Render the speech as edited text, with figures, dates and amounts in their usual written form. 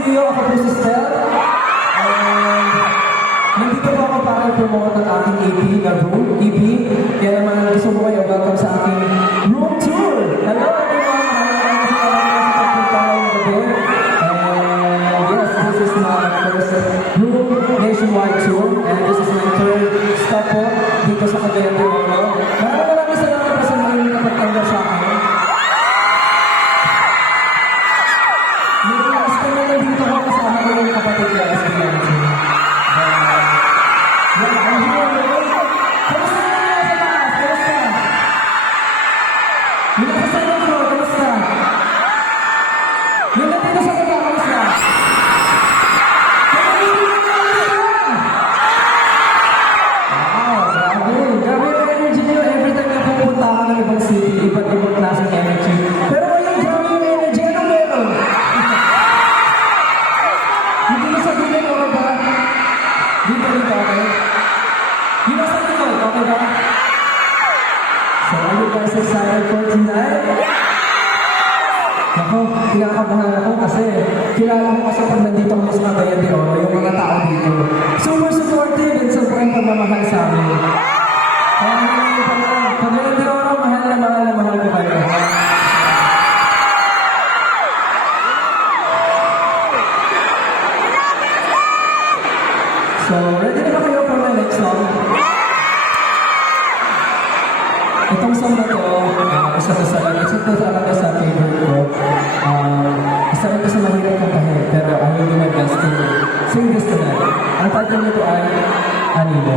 studio, ako po si Stel. Nandito po ako para i-promote ang aking EP na Room, EP. Kaya naman gusto ko kayo, welcome sa aking room tour! Hello everyone! Maraming salamat sa pagpunta ngayong gabi. And yes, this is my first room nationwide tour. And this is my third stop po dito sa Cagayan de Oro. Maraming salamat po sa mga nakapagtanggap sa akin. Yung last time na nandito ko kasama ko yung kapatid niya, SBNC. I'm here. Kamusta na sa taas? Kamusta? Yung nasa second floor, kamusta? Yung nandito sa baba, kamusta? Wow, grabe. Grabe yung energy niyo. Every time na pupunta ako ng ibang city, iba't ibang klaseng energy. Pero ngayon, grabe yung energy. Anong meron? Hindi mo sabihin mo ba? Dito rin ba, okay? Yung nasa likod, okay ba? So, are you guys excited for tonight? Ako, kinakabahan ako kasi kilala ko kasi pag nandito kami sa Cagayan de Oro, yung mga tao dito. Super supportive and sobrang pagmamahal sa amin. Cagayan de Oro, mahal ko kayo. So, ready na ba kayo for my next song? Itong song na to, isa to talaga sa favorite ko. Isa rin to sa mahirap kantahin, pero I will do my best to sing this tonight. Ang title nito ay Anino.